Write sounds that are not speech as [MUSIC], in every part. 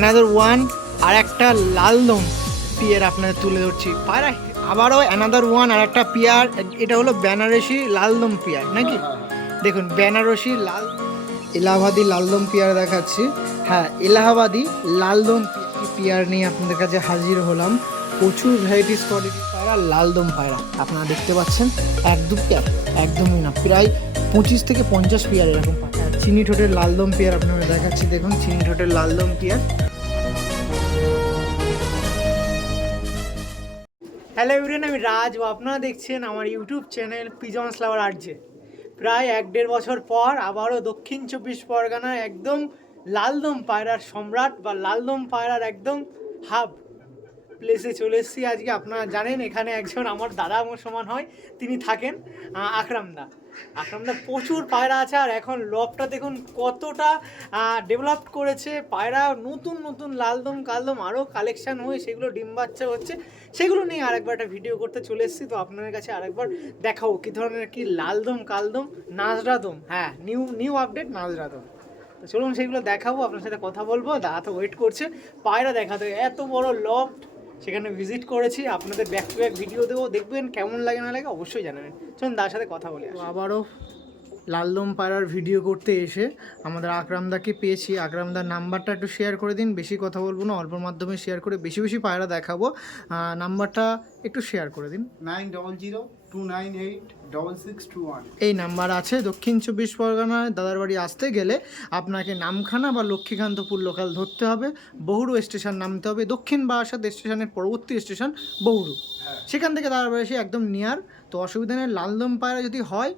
Another one আর একটা লালদম peer আপনাদের তুলে ধরছি। পায়রা আবারও অ্যানাদার ওয়ান আর একটা পিয়ার, এটা হলো বেনারসি লালদম পিয়ার, নাকি? দেখুন, বেনারসি লাল, এলাহাবাদি লালদম পিয়ার দেখাচ্ছি। হ্যাঁ এলাহাবাদি লালদম পিয়ার নিয়ে আপনাদের কাছে হাজির হলাম। প্রচুর ভ্যারাইটিস কোয়ালিটির পায়রা লালদম পায়রা আপনারা দেখতে পাচ্ছেন, একদম পেয়ার একদমই না। প্রায় পঁচিশ থেকে পঞ্চাশ পেয়ার এরকম। চিনি ঠোঁটের লালদম পেয়ার আপনারা দেখাচ্ছি। দেখুন, চিনি ঠোঁটের লালদম পেয়ার। হ্যালো ইউরেন আমি রাজ। ও আপনারা দেখছেন আমার YouTube channel pigeons lover RJ প্রায় এক দেড় বছর পর আবারও দক্ষিণ চব্বিশ পরগনার একদম লালদম পায়রার সম্রাট বা লালদম পায়রার একদম হাব প্লেসে চলে এসেছি আজকে। আপনারা জানেন, এখানে একজন আমার দাদা আমার সমান হয়, তিনি থাকেন আকরামদা আকরামদা প্রচুর পায়রা আছে, আর এখন লবটা দেখুন কতটা ডেভেলপ করেছে। পায়রা নতুন নতুন, লালদম, কালদম আরও কালেকশান হয়ে সেগুলো ডিম বাচ্চা হচ্ছে। সেগুলো নিয়ে আরেকবার একটা ভিডিও করতে চলে এসেছি, তো আপনাদের কাছে আরেকবার দেখাবো কী ধরনের কি লালদম, কালদম, নাজরাদম হ্যাঁ নিউ নিউ আপডেট নাজরাদম। তো চলুন সেগুলো দেখাবো, আপনার সাথে কথা বলব, দাদা তো ওয়েট করছে। পায়রা দেখাতে, এত বড় লফট সেখানে ভিজিট করেছি আপনাদের ব্যাক টু ব্যাক ভিডিও দেবো দেখবেন কেমন লাগে না লাগে অবশ্যই জানাবেন। চলুন তার সাথে কথা বলি আবারও লালদম পাড়ার ভিডিও করতে এসে আমাদের আকরামদাকে পেয়েছি। আকরামদার নাম্বারটা একটু শেয়ার করে দিন বেশি কথা বলব না অল্পর মাধ্যমে শেয়ার করে বেশি বেশি পায়রা দেখাবো। নাম্বারটা একটু শেয়ার করে দিন। Nine double zero two nine eight double six two one এই নাম্বার আছে দক্ষিণ চব্বিশ পরগনায় দাদার বাড়ি আসতে গেলে আপনাকে নামখানা বা লক্ষ্মীকান্তপুর লোকাল ধরতে হবে বহুরু স্টেশন নামতে হবে দক্ষিণ বারাসাত স্টেশনের পরবর্তী স্টেশন বহুরু সেখান থেকে দাদার বাড়ি এসে একদম নিয়ার তো অসুবিধা নেই লালদম পায়রা যদি হয়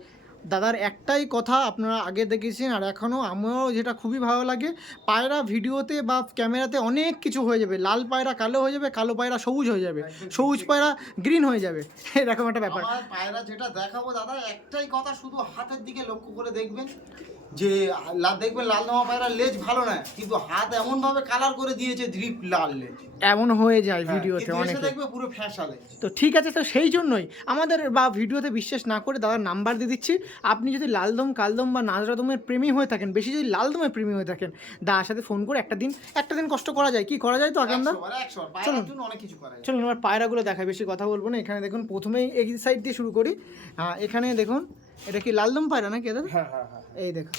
দাদার একটাই কথা আপনারা আগে দেখেছেন আর এখনও আমারও যেটা খুবই ভালো লাগে পায়রা ভিডিওতে বা ক্যামেরাতে অনেক কিছু হয়ে যাবে। লাল পায়রা কালো হয়ে যাবে কালো পায়রা সবুজ হয়ে যাবে সবুজ পায়রা গ্রিন হয়ে যাবে। [LAUGHS] এরকম একটা ব্যাপার। পায়রা যেটা দেখাবো দাদা একটাই কথা শুধু হাতের দিকে লক্ষ্য করে দেখবেন। যে দেখবেন লাল জামা পায়রা লেজ ভালো না কিন্তু হাত এমন ভাবে কালার করে দিয়েছে ড্রিপ লাল লেজ। এমন হয়ে যায় হ্যাঁ, ভিডিওতে অনেকে। দেখবে পুরো ফ্যাশা লেজ। তো ঠিক আছে তো সেই জন্যই আমাদের বা ভিডিওতে বিশ্বাস না করে দাদার নাম্বার দিয়ে দিচ্ছি। আপনি যদি লালদম কালদম বা নাজরাদমের প্রেমী হয়ে থাকেন বেশি যদি লালদমের প্রেমী হয়ে থাকেন দাদার সাথে ফোন করে একটা দিন একটা দিন কষ্ট করা যায়। কি করা যায় তো আগামদা চলুন। অনেক কিছু করা চলুন আমার পায়রাগুলো দেখায় বেশি কথা বলব না। এখানে দেখুন প্রথমেই এই সাইড দিয়ে শুরু করি। এখানে দেখুন এটা কি লালদম পায়রা নাকি দাদা হ্যাঁ হ্যাঁ হ্যাঁ এই দেখুন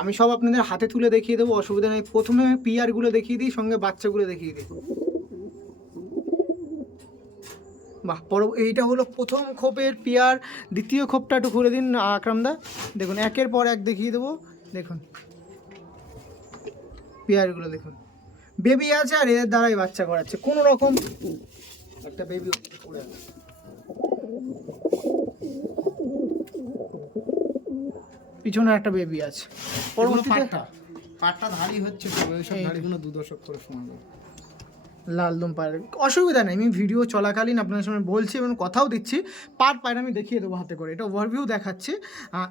আমি সব আপনাদের হাতে তুলে দেখিয়ে দেবো অসুবিধা নেই। প্রথমে পিয়ারগুলো দেখিয়ে দিই সঙ্গে বাচ্চাগুলো দেখিয়ে দিই। বাহ পর এইটা হলো প্রথম খোপের পিয়ার। দ্বিতীয় খোপটা একটু খুলে দিন আকরামদা দেখুন একের পর এক দেখিয়ে দেবো। দেখুন। পিয়ারগুলো দেখুন। বেবি আছে আর এদের দ্বারাই বাচ্চা করাচ্ছে। কোনো রকম একটা বেবি পড়ে আছে। পিছনে একটা বেবি আছে। পরবর্তীতে পাটটা। ধারি হচ্ছে তো ধারিগুলো দু দশক করে সময় লাগবে। লালদম পায়রা অসুবিধা নেই আমি ভিডিও চলাকালীন আপনার সামনে বলছি এবং কথাও দিচ্ছি। পার পায়রা আমি দেখিয়ে দেবো হাতে করে। এটা ওভারভিউ দেখাচ্ছি।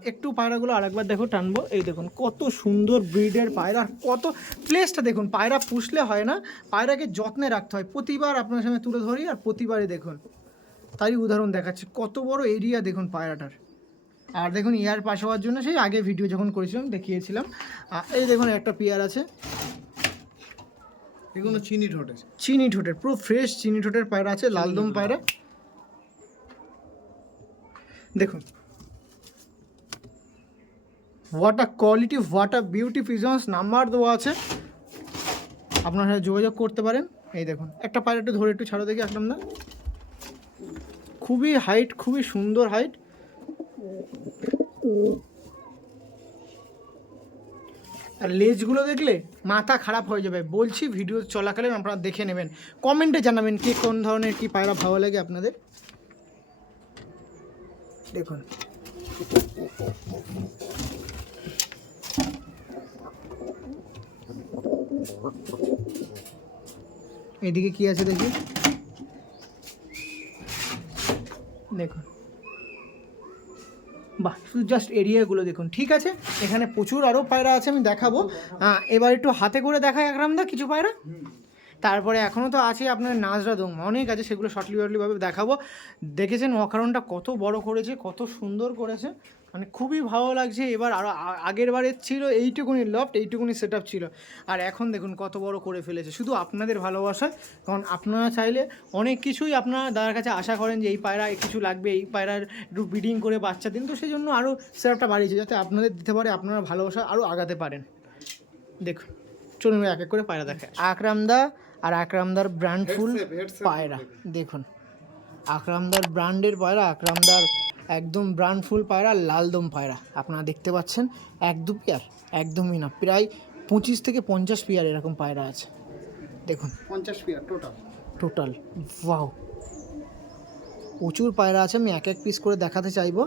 একটু পায়রাগুলো আরেকবার দেখো টানবো। এই দেখুন কত সুন্দর ব্রিডের পায়রা। কত প্লেসটা দেখুন পায়রা পুষলে হয় না পায়রাকে যত্নে রাখতে হয়। প্রতিবার আপনার সামনে তুলে ধরি আর প্রতিবারই দেখুন। তারই উদাহরণ দেখাচ্ছি কত বড় এরিয়া দেখুন পায়রাটার। আর দেখুন ইয়ার পাশ হওয়ার জন্য সেই আগে ভিডিও যখন করেছিলাম দেখিয়েছিলাম। এই দেখুন একটা পেয়ার আছে। এগুলো চিনি ঠোঁটে চিনি ঠোঁটের পুরো ফ্রেশ চিনি ঠোঁটের পায়রা আছে লালদম পায়রা। দেখুন। What a quality what a beauty pigeons number দেওয়া আছে। আপনার সাথে যোগাযোগ করতে পারেন। এই দেখুন একটা পায়রা একটু ধরে একটু ছাড়ো দেখি একদম না। খুবই হাইট খুবই সুন্দর হাইট আর লেজগুলো দেখলে মাথা খারাপ হয়ে যাবে। বলছি ভিডিও চলাকালীন আপনারা দেখে নেবেন। কমেন্টে জানাবেন কে কোন ধরনের, কি পায়রা ভালো লাগে আপনাদের। দেখুন। এদিকে কি আছে দেখি? দেখুন। বাহ, শুধু জাস্ট এরিয়াগুলো দেখুন, ঠিক আছে? এখানে প্রচুর আরও পায়রা আছে, আমি দেখাবো। এবার একটু হাতে করে দেখায় একরামদা কিছু পায়রা? তারপরে এখনও তো আছে আপনার নাজরা দোম অনেক আছে, সেগুলো শর্টলি ওয়ার্টলিভাবে দেখাবো। দেখেছেন অকারণটা কত বড় করেছে, কত সুন্দর করেছে মানে খুবই ভালো লাগছে। এবার আরও আগের বারের ছিল এইটুকুনি লফট এইটুকুনি সেট ছিল। আর এখন দেখুন কত বড় করে ফেলেছে, শুধু আপনাদের ভালোবাসায়। কারণ আপনারা চাইলে অনেক কিছুই আপনারা দাদার কাছে আশা করেন যে এই পায়রা কিছু লাগবে, এই পায়রার একটু ব্রিডিং করে বাচ্চা দিন। তো সেই জন্য আরও সেটআপটা বাড়িয়েছে, যাতে আপনাদের দিতে পারে, আপনারা ভালোবাসা আরও আগাতে পারেন। দেখুন, চলুন এক এক করে পায়রা দেখে আকরামদা আর আকরামদার ব্র্যান্ড ফুল পায়রা। দেখুন আকরামদার ব্র্যান্ডের পায়রা আকরামদার একদম ব্র্যান্ড ফুল পায়রা লালদম পায়রা। আপনারা দেখতে পাচ্ছেন এক দু পেয়ার একদমই না। প্রায় পঁচিশ থেকে পঞ্চাশ পেয়ার এরকম পায়রা আছে। দেখুন পঞ্চাশ পেয়ার টোটাল টোটাল ওয়াও প্রচুর পায়রা আছে আমি এক এক পিস করে দেখাতে চাইব।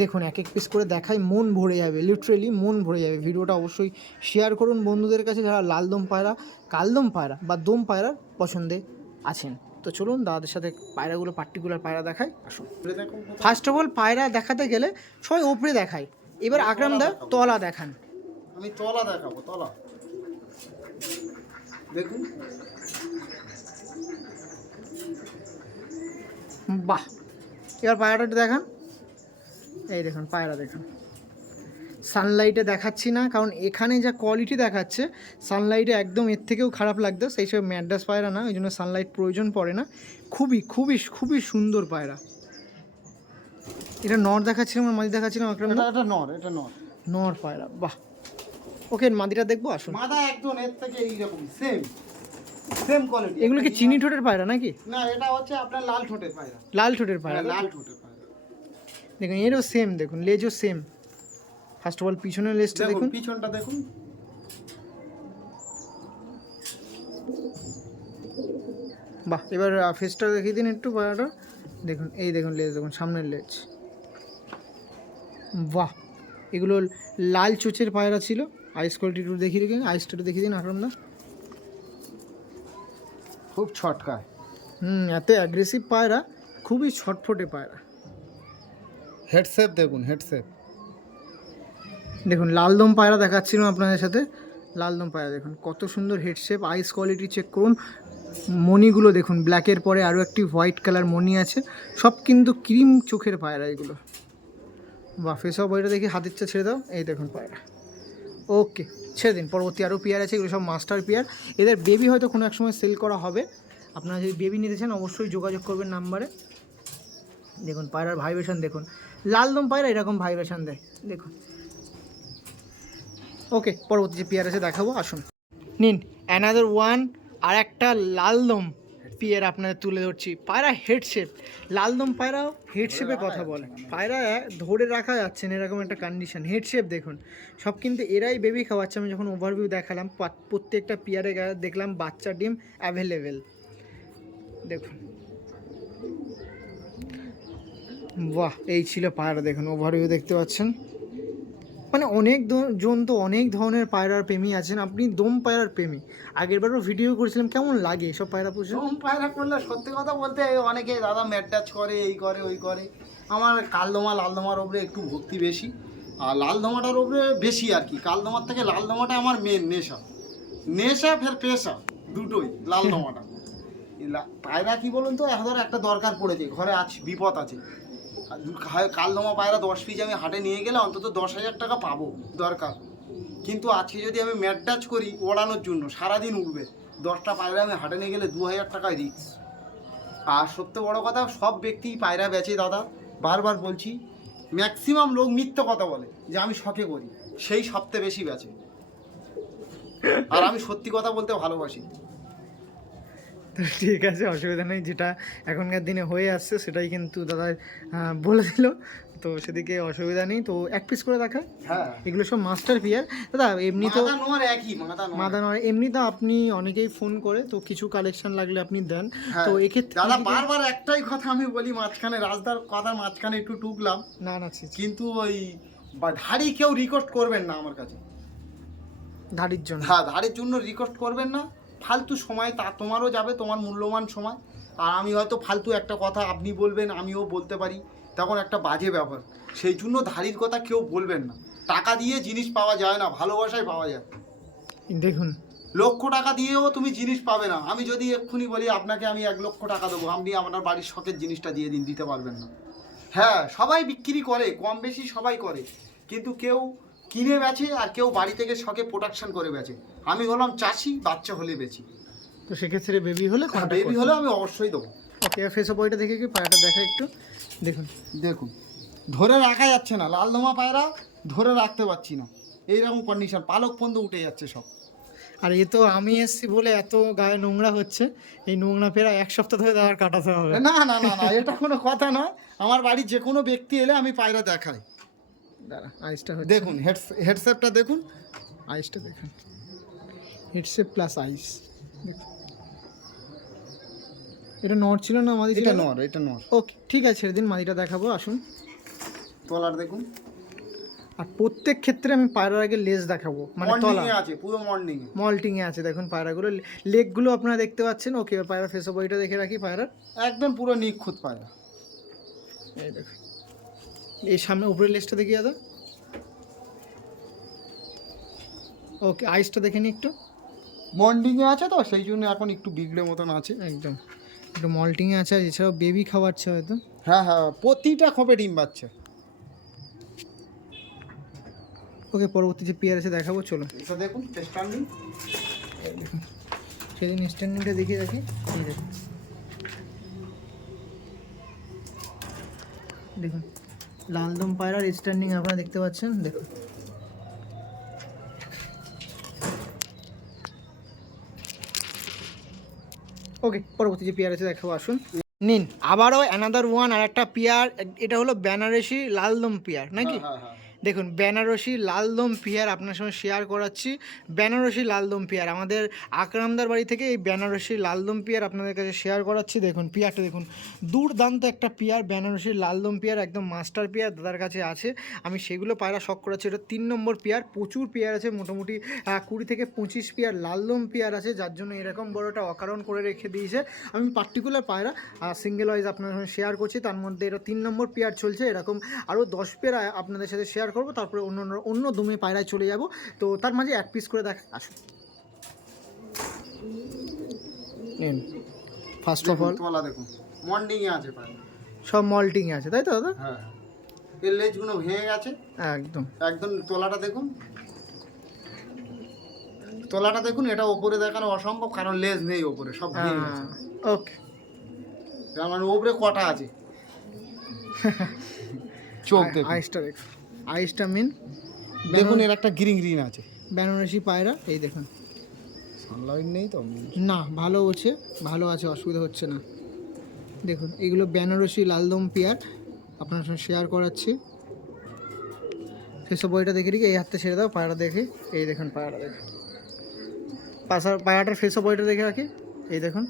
দেখুন এক এক পিস করে দেখাই মন ভরে যাবে লিটারেলি মন ভরে যাবে। ভিডিওটা অবশ্যই শেয়ার করুন বন্ধুদের কাছে যারা লালদম পায়রা কালদম পায়রা বা দম পায়রা পছন্দে আছেন। তো চলুন দাদাদের সাথে পায়রাগুলো পার্টিকুলার পায়রা দেখাই আসুন। ফার্স্ট অফ অল পায়রা দেখাতে গেলে সবাই ওপরে দেখায়। এবার আকরাম দা তলা দেখান। আমি তলা দেখাবো তলা। দেখুন। বাহ এবার পায়রাটা একটু দেখান। এই দেখুন পায়রা দেখুন। সানলাইটে দেখাচ্ছি না কারণ এখানে যা কোয়ালিটি দেখাচ্ছে সানলাইটে একদম এর থেকেও খারাপ লাগতো সেই সব ম্যাড্রাস পায়রা না ওই জন্য সানলাইট প্রয়োজন পড়ে না। খুবই খুবই খুবই সুন্দর পায়রা। এটা নর দেখাচ্ছিলাম আর মাদি দেখাচ্ছিলাম এটা নর এটা নর। নর পায়রা বাহ। ওকে মাদিটা দেখব আসুন। মাদা একদম এর থেকে এইরকম সেম সেম কোয়ালিটি এগুলো কি চিনি ঠোঁটের পায়রা নাকি? না এটা হচ্ছে আপনার লাল ঠোঁটের পায়রা। লাল ঠোঁটের পায়রা হ্যাঁ, লাল ঠোঁটের পায়রা। দেখুন এরও সেম দেখুন লেজও সেম ফার্স্ট অফ অল পিছনের লেজটা দেখুন পিছনটা দেখুন। বাহ এবার ফেসটা দেখিয়ে দিন একটু পায়রাটা। দেখুন এই দেখুন লেজ দেখুন সামনের লেজ। বাহ এগুলো লাল চোচের পায়রা ছিল। আইস কোয়ালিটি একটু দেখিয়ে দিন আইসটা একটু দেখিয়ে দিন আকরামদা খুব ছটকায় হুম এত অ্যাগ্রেসিভ পায়রা খুবই ছটফটে পায়রা। হেডসেপ দেখুন হেডসেপ দেখুন লালদম পায়রা দেখাচ্ছিলাম আপনাদের সাথে। লালদম পায়রা দেখুন কত সুন্দর হেডশেপ আইস কোয়ালিটি চেক করুন। মণিগুলো দেখুন ব্ল্যাকের পরে আরও একটি হোয়াইট কালার মণি আছে। সব কিন্তু ক্রিম চোখের পায়রা এগুলো। বা ফেস অফ বইটা দেখি হাতের চা ছেড়ে দাও এই দেখুন পায়রা। ওকে, ছেড়ে দিন। পরবর্তী আরও পেয়ার আছে, এগুলো সব মাস্টার পেয়ার এদের বেবি হয়তো কোনো এক সময় সেল করা হবে। আপনারা যদি বেবি নিতে চান, অবশ্যই যোগাযোগ করবেন নাম্বারে দেখুন, পায়রার ভাইব্রেশন দেখুন। লালদম পায়রা এরকম ভাইব্রেশন দেয়। দেখুন। ওকে, পরবর্তী যে পেয়ার আছে, দেখাবো, আসুন। নিন অ্যানাদার ওয়ান আর একটা লালদম। পেয়ার আপনাদের তুলে ধরছি। পায়রা হেডশেপ লালদম পায়রাও হেডশেপে কথা বলে। পায়রা ধরে রাখা যাচ্ছে না, এরকম একটা কন্ডিশন হেডশেপ দেখুন। সব কিন্তু এরাই বেবি খাওয়াচ্ছে। আমি যখন ওভারভিউ দেখালাম প্রত্যেকটা পেয়ারে দেখলাম বাচ্চা ডিম অ্যাভেলেবেল দেখুন। বাহ, এই ছিল পায়রা। দেখুন ওভারভিউ দেখতে পাচ্ছেন। মানে অনেক জন তো অনেক ধরনের পায়রার প্রেমী আছেন। আপনি দম পায়রার প্রেমী। আগেরবারও ভিডিও করেছিলাম, কেমন লাগে এসব পায়রা পুষে? রুম পায়রা করলে সত্যি কথা বলতে অনেকে দাদা ম্যাট টাচ করে, এই করে, ওই করে। আমার কালদমা, লালদমার ওপরে একটু ভক্তি বেশি। আর লালদমাটার ওপরে বেশি আর কি। কালদমার থেকে লালদমাটা আমার মেন নেশা। নেশা ফের পেশা, দুটোই, লালদমাটা। পায়রা কি বলুন তো ধরো একটা দরকার পড়েছে, ঘরে আছে, বিপদ আছে। কালদমা পায়রা দশ পিস আমি হাটে নিয়ে গেলে অন্তত দশ হাজার টাকা পাবো দরকার। কিন্তু আজকে যদি আমি ম্যাট টাচ করি ওড়ানোর জন্য, সারাদিন উঠবে দশটা পায়রা আমি হাটে নিয়ে গেলে দু হাজার টাকায় রিক্স আর সত্য বড় কথা, সব ব্যক্তি পায়রা বেচে, দাদা। বারবার বলছি ম্যাক্সিমাম লোক মিথ্য কথা বলে, যে আমি শখে করি। সেই সবচেয়ে বেশি বেচে। আর আমি সত্যি কথা বলতে ভালোবাসি। তো ঠিক আছে অসুবিধা নেই। যেটা এখনকার দিনে হয়ে আসছে সেটাই কিন্তু দাদা বলে দিল তো সেদিকে অসুবিধা নেই। তো এক পিস করে দেখা হ্যাঁ। এগুলো সব মাস্টার পিয়ার দাদা এমনি তো নোয়ার মাদান এমনি তো আপনি অনেকেই ফোন করে তো কিছু কালেকশন লাগলে আপনি দেন। হ্যাঁ। তো এক্ষেত্রে দাদা বারবার একটাই কথা আমি বলি মাঝখানে রাজদার কথা মাঝখানে একটু টুকলাম। না না কিন্তু ওই ধাড়ি কেউ রিকোয়েস্ট করবেন না আমার কাছে। ধাড়ির জন্য। হ্যাঁ ধারের জন্য রিকোয়েস্ট করবেন না। ফালতু সময় তা তোমারও যাবে তোমার মূল্যবান সময়। আর আমি হয়তো ফালতু একটা কথা আপনি বলবেন আমিও বলতে পারি। তখন একটা বাজে ব্যাপার। সেই জন্য ধারির কথা কেউ বলবেন না। টাকা দিয়ে জিনিস পাওয়া যায় না ভালোবাসায় পাওয়া যায়। দেখুন। লক্ষ টাকা দিয়েও তুমি জিনিস পাবে না। আমি যদি এক্ষুনি বলি আপনাকে আমি এক লক্ষ টাকা দেবো আপনি আপনার বাড়ির শখের জিনিসটা দিয়ে দিন দিতে পারবেন না। হ্যাঁ সবাই বিক্রি করে কম বেশি সবাই করে। কিন্তু কেউ কিনে বেচে আর কেউ বাড়ি থেকে শখে প্রোডাকশন করে বেচে। আমি হলাম চাষি বাচ্চা হলে বেচি। তো সেক্ষেত্রে বেবি হলে বেবি হলে আমি অবশ্যই দেবো। ওকে ফেসো বইটা দেখে কি? পায়রাটা দেখা একটু। দেখুন। দেখুন। ধরে রাখা যাচ্ছে না। লাল দমা পায়রা ধরে রাখতে পারছি না। এইরকম কন্ডিশন পালক পর্যন্ত উঠে যাচ্ছে সব। আর এ তো আমি এসছি বলে এত গায়ে নোংরা হচ্ছে। এই নোংরা পেরা এক সপ্তাহ ধরে তার কাটাতে হবে। না না না না এটা কোনো কথা নয়। আমার বাড়ির যে কোনো ব্যক্তি এলে আমি পায়রা দেখাই। দাঁড়া আইসটা দেখুন হেড হেডসেপটা দেখুন। আইসটা দেখুন। হেডসেপ প্লাস আইস এটা নর ছিল না মাদি এটা নর এটা নর। ওকে ঠিক আছে ছেড়ে দিন মাদিটা দেখাবো আসুন। তলার দেখুন। আর প্রত্যেক ক্ষেত্রে আমি পায়রার আগে লেজ দেখাবো মানে তলা। আছে পুরো মর্নিং মল্টিং এ আছে দেখুন পায়রাগুলো। লেগগুলো আপনারা দেখতে পাচ্ছেন। ওকে পায়রা ফেসো বইটা দেখে রাখি পায়রার। একদম পুরো নিখুঁত পায়রা। এই দেখুন। এই সামনে উপরের লেসটা দেখি দাদা ওকে আইসটা দেখে নি একটু। এ আছে তো সেই জন্য এখন একটু বিগড়ে মতন আছে। একদম। একটু মল্টিংয়ে আছে আর এছাড়াও বেবি খাওয়াচ্ছে হয়তো। হ্যাঁ হ্যাঁ প্রতিটা খোপে ডিম বাচ্চা ওকে পরবর্তী যে পেয়ার আছে দেখাবো চলো। এটা দেখুন স্ট্যান্ডিং সেদিন স্ট্যান্ডিংটা দেখিয়ে রাখি। দেখুন। দেখুন। লালদম পায়রার স্ট্যান্ডিং আপনারা দেখতে পাচ্ছেন, দেখুন। ওকে পরবর্তী যে পেয়ার আছে দেখাবো, আসুন। নিন, আবারও অ্যানাদার ওয়ান আর একটা পেয়ার, এটা হলো বেনারসি লালদম পেয়ার, নাকি? হ্যাঁ হ্যাঁ। দেখুন, বেনারসি লালদম পিয়ার আপনার সঙ্গে শেয়ার করাচ্ছি। বেনারসি লালদম পিয়ার, আমাদের আকরামদার বাড়ি থেকে এই বেনারসি লালদম পিয়ার আপনাদের কাছে শেয়ার করাচ্ছি। দেখুন, পিয়ারটা দেখুন, দুর্দান্ত একটা পিয়ার, বেনারসি লালদম পিয়ার, একদম মাস্টার পিয়ার দাদার কাছে আছে। আমি সেগুলো পায়রা শখ করাচ্ছি, এটা তিন নম্বর পিয়ার, প্রচুর পিয়ার আছে, মোটামুটি কুড়ি থেকে পঁচিশ পিয়ার লালদম পিয়ার আছে, যার জন্য এরকম বড়টা অকারণ করে রেখে দিয়েছে। আমি পার্টিকুলার পায়রা সিঙ্গেল ওয়াইজ আপনার সঙ্গে শেয়ার করছি, তার মধ্যে এটা তিন নম্বর পেয়ার চলছে, এরকম আরও দশ পেয়ার আপনাদের সাথে শেয়ার করব তারপরে অন্য অন্য দমে পায়রায় চলে যাব। তো তার মাঝে এক পিস করে দেখা আসুন। নিন। ফার্স্ট অফ অল তলা দেখুন। মর্নিং এ আছে পায়রা। সব মল্টিং আছে তাই তো দাদা? হ্যাঁ। এর লেজগুলো ভেঙে গেছে। একদম। একদম তলাটা দেখুন। তলাটা দেখুন এটা ওপরে দেখানো অসম্ভব কারণ লেজ নেই ওপরে সব ভেঙে গেছে। ওকে। তার মানে ওপরে কটা আছে? [LAUGHS] চোখ দেখুন। আইসটা দেখুন। আইসটা মেন দেখুন এর একটা গ্রিন গ্রিন আছে। বেনারসি পায়রা এই দেখুন। সানলাইট নেই তো? না ভালো হচ্ছে ভালো আছে অসুবিধা হচ্ছে না। দেখুন এগুলো বেনারসি লালদম পেয়ার আপনার সঙ্গে শেয়ার করাচ্ছি। সেসব বইটা দেখে রেখে এই হাতটা ছেড়ে দাও পায়রা দেখে। এই দেখুন পায়রা দেখুন। পাশার পায়রাটার ফেসব বইটা দেখে রাখি। এই দেখুন।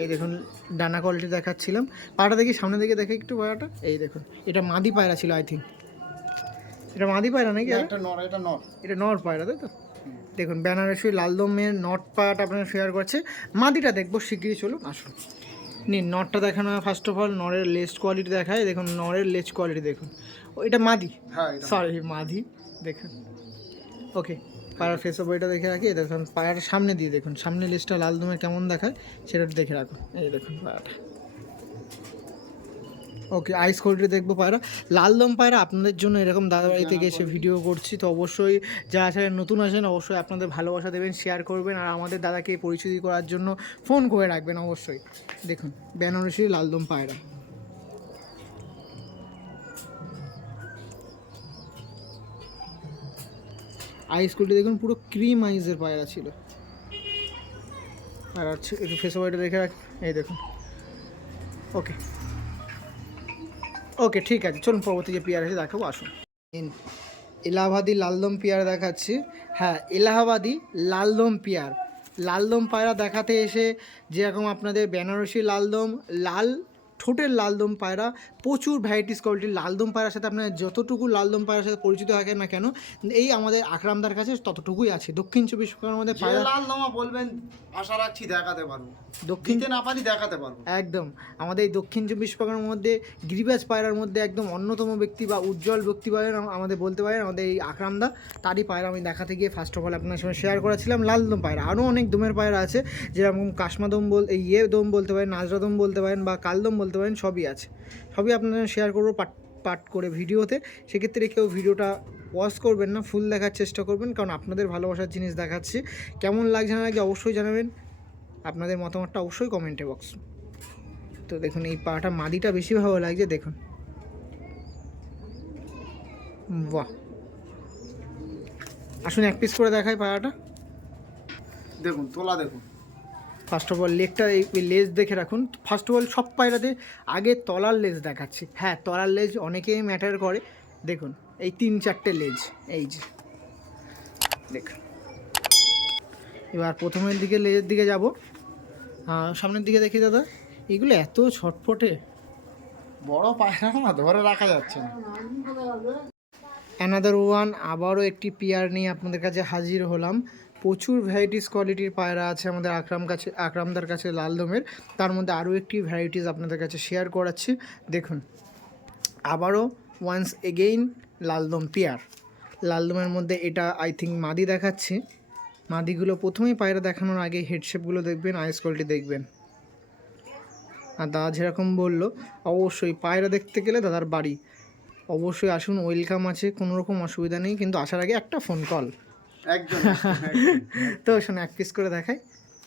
এই দেখুন ডানা কোয়ালিটি দেখাচ্ছিলাম। পায়রাটা দেখি সামনে দিকে দেখে একটু পায়রাটা। এই দেখুন এটা মাদি পায়রা ছিল আই থিঙ্ক এটা মাদি পায়রা নাকি? একটা নর এটা নর। এটা নর পায়রা তাই তো? দেখুন বেনারসি লালদমের নট পায়াটা আপনার শেয়ার করছে। মাদিটা দেখব শিগগিরই চলুন আসুন। নিন নটটা দেখানো ফার্স্ট অফ অল নরের লেস কোয়ালিটি দেখায়। দেখুন নরের লেস কোয়ালিটি দেখুন। ও এটা মাদি? হ্যাঁ এটা সরি মাদি দেখুন। ওকে পায়ার ফেস বইটা দেখে রাখি। দেখুন পায়ার সামনে দিয়ে দেখুন সামনে লেসটা লালদমের কেমন দেখায় সেটা দেখে রাখুন। এই দেখুন পায়াটা ওকে আইস কোয়ালিটি দেখব পায়রা। লালদম পায়রা আপনাদের জন্য এরকম দাদা বাড়িতে গেছে ভিডিও করছি তো অবশ্যই যারা চ্যানেল নতুন আসেন অবশ্যই আপনাদের ভালোবাসা দেবেন শেয়ার করবেন আর আমাদের দাদাকে পরিচিতি করার জন্য ফোন করে রাখবেন অবশ্যই। দেখুন বেনারসি লালদম পায়রা। আইস কোয়ালিটি দেখুন পুরো ক্রিম আইসের পায়রা ছিল। আর একটু ফেস ওয়াইটা দেখে রাখ এই দেখুন। ওকে ওকে, ঠিক আছে, চলুন পরবর্তী যে পেয়ারা আছে দেখাবো, আসুন। এলাহাবাদি লালদম পেয়ারা দেখাচ্ছি। হ্যাঁ এলাহাবাদি লালদম পেয়ার। লালদম পায়রা দেখাতে এসে যেরকম আপনাদের বেনারসি লালদম, লাল ঠোঁটের লালদম পায়রা প্রচুর ভ্যারাইটিস কোয়ালিটির লালদম পায়রার সাথে আপনার যতটুকু লালদম পায়রার সাথে পরিচিত থাকেন না কেন এই আমাদের আকরামদার কাছে ততটুকুই আছে। দক্ষিণ চব্বিশ পরগনার মধ্যে যে পায়রা লাল দমা বলবেন আশা রাখছি দেখাতে পারব। দক্ষিণ না পারি দেখাতে পারব। একদম। আমাদের এই দক্ষিণ চব্বিশ পরগনার মধ্যে গিরিবাজ পায়রার মধ্যে একদম অন্যতম ব্যক্তি বা উজ্জ্বল ব্যক্তি বলেন আমাদের বলতে পারেন আমাদের এই আকরামদা। তারই পায়রা আমি দেখাতে গিয়ে ফার্স্ট অফ অল আপনার সঙ্গে শেয়ার করেছিলাম লাল দম পায়রা। আরও অনেক দমের পায়রা আছে যেরকম কাশমাদম বল এই ইয়ে দম বলতে পারেন নাজরা দম বলতে পারেন বা কালদম বলতে পারেন সবই আছে। সবই আপনারা শেয়ার করব পাট পাট করে ভিডিওতে। সেক্ষেত্রে কেউ ভিডিওটা ওয়াচ করবেন না ফুল দেখার চেষ্টা করবেন, কারণ আপনাদের ভালোবাসার জিনিস দেখাচ্ছি। কেমন লাগছে না লাগে অবশ্যই জানাবেন। আপনাদের মতামতটা অবশ্যই কমেন্টে বক্স তো দেখুন, এই পাটা মাদিটা বেশি ভালো লাগছে, দেখুন। বাহ। আসুন, এক পিস করে দেখাই পাড়াটা দেখুন, তোলা দেখুন। ফার্স্ট অফ অল লেগটা এই লেজ দেখে রাখুন। ফার্স্ট অফ অল সব পায়রাতে আগে তলার লেজ দেখাচ্ছি। হ্যাঁ তলার লেজ অনেকেই ম্যাটার করে। দেখুন, এই তিন চারটে লেজ, এই যে। দেখুন। এবার প্রথমের দিকে লেজের দিকে যাব। সামনের দিকে দেখি দাদা, এগুলো এত ছটফটে। বড় পায়রা না, ধরে রাখা যাচ্ছে না। অ্যানাদার ওয়ান আবারও একটি পিয়ার নিয়ে আপনাদের কাছে হাজির হলাম। প্রচুর ভ্যারাইটিস কোয়ালিটির পায়রা আছে আমাদের আকরাম কাছে, আকরামদার কাছে লাল দমের তার মধ্যে আরও একটি ভ্যারাইটিস আপনাদের কাছে শেয়ার করাচ্ছি। দেখুন, আবারও ওয়ান্স এগেইন লালদম পেয়ার। লালদমের মধ্যে এটা আই থিঙ্ক মাদি দেখাচ্ছি। মাদিগুলো প্রথমেই পায়রা দেখানোর আগে হেডশেপগুলো দেখবেন আইস কোয়ালিটি দেখবেন। আর দাদা যেরকম বলল, অবশ্যই পায়রা দেখতে গেলে দাদার বাড়ি। অবশ্যই আসুন ওয়েলকাম আছে, কোনো রকম অসুবিধা নেই, কিন্তু আসার আগে একটা ফোন কল একদম তো শোনো এক পিস করে দেখাই।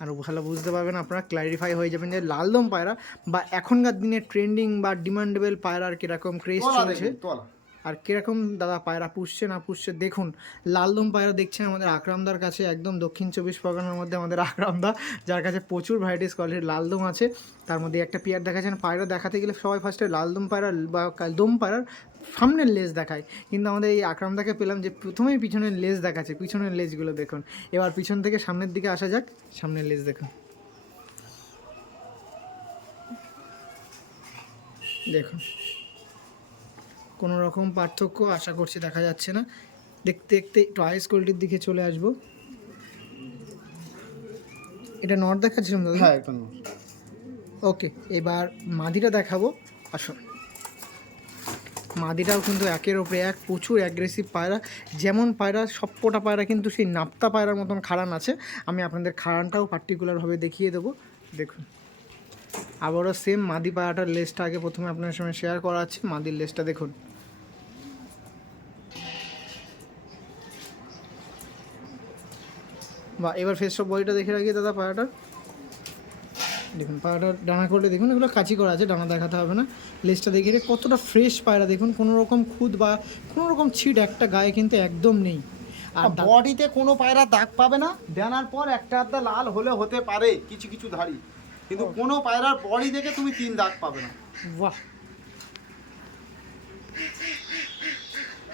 আর ভালো বুঝতে পারবেন আপনারা ক্ল্যারিফাই হয়ে যাবেন যে লালদম পায়রা বা এখনকার দিনে ট্রেন্ডিং বা ডিমান্ডেবল পায়রার কীরকম ক্রেজ চলছে। আর কীরকম দাদা পায়রা পুষছে না পুষছে, দেখুন, লালদম পায়রা দেখছেন আমাদের আকরামদার কাছে, একদম দক্ষিণ চব্বিশ পরগনার মধ্যে আমাদের আকরামদা, যার কাছে প্রচুর ভ্যারাইটিস কোয়ালিটির লালদম আছে। তার মধ্যে একটা পেয়ার দেখাচ্ছেন, পায়রা দেখাতে গেলে সবাই ফার্স্টে লালদম পায়রা বা দম পায়রার সামনের লেজ দেখায়। কিন্তু আমাদের এই আকরামদাকে পেলাম যে প্রথমেই পিছনের লেজ দেখাচ্ছে, পিছনের লেজগুলো দেখুন। এবার পিছন থেকে সামনের দিকে আসা যাক, সামনের লেজ দেখুন। দেখুন। কোনো রকম পার্থক্য আশা করছি দেখা যাচ্ছে না। দেখতে দেখতে একটু আইস কোয়ালিটির দিকে চলে আসব। এটা নট দেখাচ্ছিলাম দাদা? হ্যাঁ একদম। ওকে এবার মাদিটা দেখাবো। আসুন। মাদিটাও কিন্তু একের ওপরে এক প্রচুর অ্যাগ্রেসিভ পায়রা। যেমন পায়রা সবকটা পায়রা কিন্তু সেই নাপ্তা পায়রার মতন খাড়ান আছে। আমি আপনাদের খাড়ানটাও পার্টিকুলারভাবে দেখিয়ে দেবো। দেখুন। আবারও সেম মাদি পায়রাটার লেসটা আগে প্রথমে আপনার সঙ্গে শেয়ার করা আছে। মাদির লেসটা দেখুন। বা এবার ফেস সব বডিটা দেখে রাখি দাদা পায়রাটার দেখুন পায়রাটা ডানা করলে দেখুন এগুলো কাঁচি করা আছে ডানা দেখাতে হবে না। লেজটা দেখে কতটা ফ্রেশ পায়রা দেখুন কোনো রকম খুদ বা কোনো রকম ছিট একটা গায়ে কিন্তু একদম নেই। আর বডিতে কোনো পায়রা দাগ পাবে না দেনার পর একটা আধটা লাল হলে হতে পারে কিছু কিছু ধাড়ি। কিন্তু কোনো পায়রার বডি দেখে তুমি তিন দাগ পাবে না। বাহ।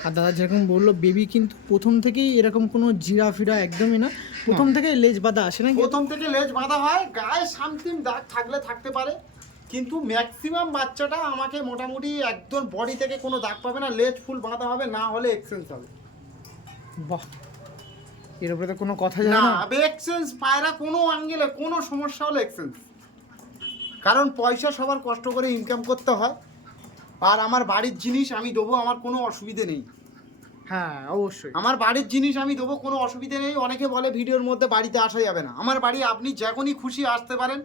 আর দাদা যেরকম বলল বেবি কিন্তু প্রথম থেকেই এরকম কোনো জিরা ফিরা একদমই না। প্রথম থেকেই লেজ বাঁধা আসে না প্রথম থেকে লেজ বাঁধা হয় গায়ে সামথিং দাগ থাকলে থাকতে পারে কিন্তু ম্যাক্সিমাম বাচ্চাটা আমাকে মোটামুটি একদম বডি থেকে কোনো দাগ পাবে না লেজ ফুল বাঁধা হবে না হলে এক্সচেঞ্জ হবে। বাহ এর উপরে তো কোনো কথা যায় না না। এক্সচেঞ্জ পায়রা কোনো আঙ্গেলে কোনো সমস্যা হলে এক্সচেঞ্জ কারণ পয়সা সবার কষ্ট করে ইনকাম করতে হয় আর আমার বাড়ির জিনিস আমি দেবো আমার কোনো অসুবিধে নেই। হ্যাঁ অবশ্যই। আমার বাড়ির জিনিস আমি দেবো কোনো অসুবিধে নেই। অনেকে বলে ভিডিওর মধ্যে বাড়িতে আসা যাবে না। আমার বাড়ি আপনি যখনই খুশি আসতে পারেন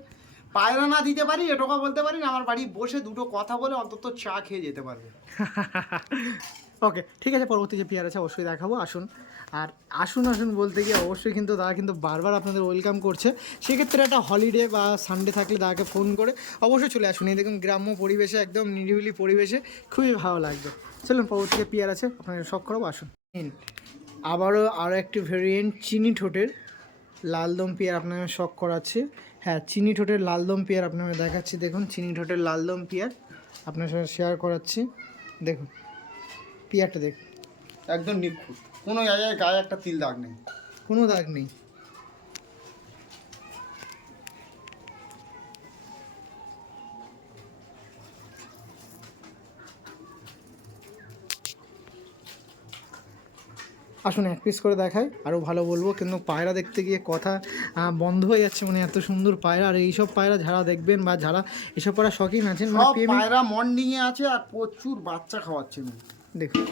পায়রা না দিতে পারি এটুকু বলতে পারি না আমার বাড়ি বসে দুটো কথা বলে অন্তত চা খেয়ে যেতে পারবে। [LAUGHS] ওকে ঠিক আছে পরবর্তী যে পেয়ার আছে অবশ্যই দেখাবো। আসুন। আর আসুন আসুন বলতে গিয়ে অবশ্যই কিন্তু দাদা কিন্তু বারবার আপনাদের ওয়েলকাম করছে। সেক্ষেত্রে একটা হলিডে বা সানডে থাকলে দাদাকে ফোন করে অবশ্যই চলে আসুন। এই দেখুন গ্রাম্য পরিবেশে একদম নিরিবিলি পরিবেশে খুবই ভালো লাগবে। চলুন পরবর্তী যে পেয়ার আছে আপনাদের শখ করাবো আসুন। আবারও আরও একটি ভেরিয়েন্ট চিনি ঠোঁটের লালদম পেয়ার আপনাদের শখ করাচ্ছে। হ্যাঁ চিনি ঠোঁটের লালদম পেয়ার আপনাদের দেখাচ্ছি। দেখুন চিনি ঠোঁটের লালদম পেয়ার আপনার সাথে শেয়ার করাচ্ছি। দেখুন পেয়ারটা দেখুন। একদম নিখুঁত। কোনো জায়গায় গায়ে একটা তিল দাগ নেই। কোনো দাগ নেই। আসুন এক পিস করে দেখাই। আরও ভালো বলব কিন্তু পায়রা দেখতে গিয়ে কথা বন্ধ হয়ে যাচ্ছে মানে এত সুন্দর পায়রা। আর এইসব পায়রা যারা দেখবেন বা যারা এসব পায়রা শখিন আছেন মানে পায়রা মর্নিং এ আছে আর প্রচুর বাচ্চা খাওয়াচ্ছে। দেখুন।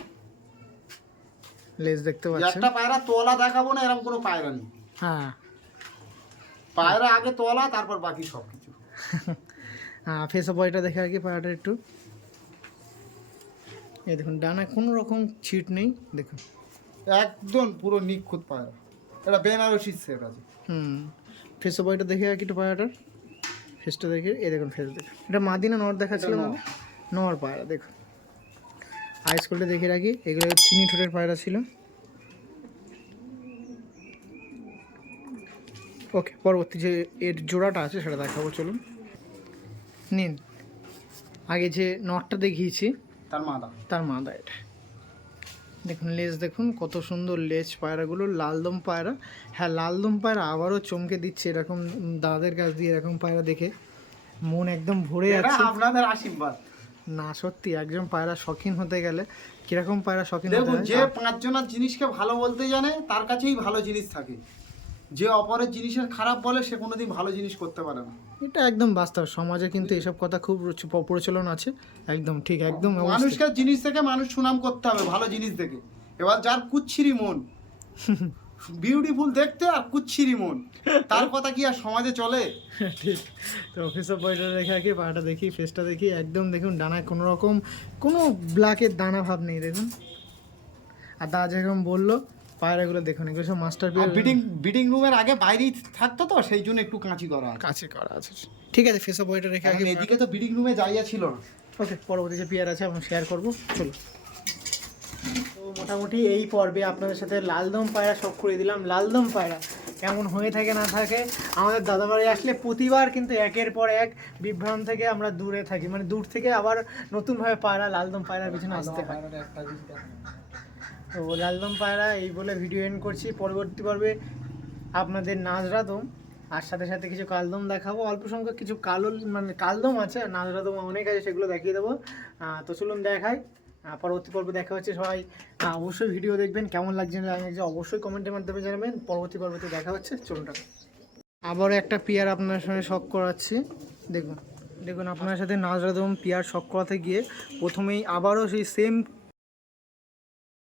লেজ দেখতে পাচ্ছেন। একটা পায়রা তোলা দেখাবো না এরকম কোনো পায়রা নেই। হ্যাঁ। পায়রা আগে তোলা তারপর বাকি সব কিছু হ্যাঁ ফেস অফ বয়টা দেখে আর কি পায়রাটা একটু। এই দেখুন ডানা কোনো রকম ছিট নেই দেখুন। একদম পুরো নিখুঁত পায়রা। এটা বেনারসির সেট আছে। হুম। ফেস অফ বয়টা দেখে আর একটু পায়রাটার। ফেসটা দেখে এই দেখুন ফেস দেখুন এটা মাদিনা নর দেখাচ্ছিল। নর পায়রা দেখুন। হাই স্কুলটা দেখে রাখি। এগুলো চিনি ঠোঁটের পায়রা ছিল। ওকে পরবর্তী যে এর জোড়াটা আছে সেটা দেখাবো চলুন। নিন। আগে যে নটটা দেখিয়েছি তার মাদা। তার মাদা এটা। দেখুন লেজ দেখুন কত সুন্দর লেজ পায়রাগুলো লালদম পায়রা। হ্যাঁ লালদম পায়রা আবারও চমকে দিচ্ছে এরকম দাদাদের কাছ দিয়ে এরকম পায়রা দেখে। মন একদম ভরে যাচ্ছে। আপনাদের আশীর্বাদ। না সত্যি একজন পায়রা শখিন হতে গেলে কীরকম পায়রা শখিন দেখুন যে পাঁচজনের জিনিসকে ভালো বলতে জানে তার কাছেই ভালো জিনিস থাকে। যে অপরের জিনিসের খারাপ বলে সে কোনোদিন ভালো জিনিস করতে পারে না। এটা একদম বাস্তব সমাজে কিন্তু এসব কথা খুব প্রচলন আছে। একদম ঠিক একদম। মানুষকে জিনিস থেকে মানুষ সুনাম করতে হবে ভালো জিনিস দেখে এবার যার কুচ্ছিরি মন [LAUGHS] বিউটিফুল দেখতে আর কুচ্ছিরি মন। তার কথা কি আর সমাজে চলে? ঠিক। তো অফিসের বইটা দেখে রাখি পাটা দেখি ফেসটা দেখি একদম দেখুন ডানায় কোনো রকম কোনো ব্ল্যাকের দানা ভাব নেই দেখুন। আর দাদা যেরকম বলল পায়রাগুলো দেখুন এগুলো সব মাস্টার বিডিং বিডিং রুমের আগে বাইরেই থাকতো তো সেই জন্য একটু কাঁচি করা কাছে করা আছে। ঠিক আছে ফেসে বইটা রেখে আগে এদিকে তো বিডিং রুমে যাইয়া ছিল না। ওকে পরবর্তী যে পিয়ার আছে আমরা শেয়ার করব। চলো। তো মোটামুটি এই পর্বে আপনাদের সাথে লালদম পায়রা সব করে দিলাম। লালদম পায়রা কেমন হয়ে থাকে না থাকে আমাদের দাদাবাড়ি আসলে প্রতিবার কিন্তু একের পর এক বিভ্রাম থেকে আমরা দূরে থাকি। মানে দূর থেকে আবার নতুনভাবে পায়রা লালদম পায়রার পিছনে আসতে হয়। তো লালদম পায়রা এই বলে ভিডিও এন্ড করছি। পরবর্তী পর্বে আপনাদের নাজরাদম আর সাথে সাথে কিছু কালদম দেখাবো। অল্প সংখ্যক কিছু কালো মানে কালদম আছে নাজরাদম অনেক আছে সেগুলো দেখিয়ে দেবো। তো চলুন আহ, পরবর্তী পর্বে দেখা হচ্ছে সবাই। অবশ্যই ভিডিও দেখবেন, কেমন লাগছে না অবশ্যই কমেন্টের মাধ্যমে জানাবেন। পরবর্তী পর্বতে দেখা হচ্ছে, চলুন আবারও একটা পিয়ার আপনার সঙ্গে শখ করাচ্ছি। দেখুন দেখুন, আপনার সাথে নাজরাদম পিয়ার শখ করাতে গিয়ে প্রথমেই আবারও সেই সেম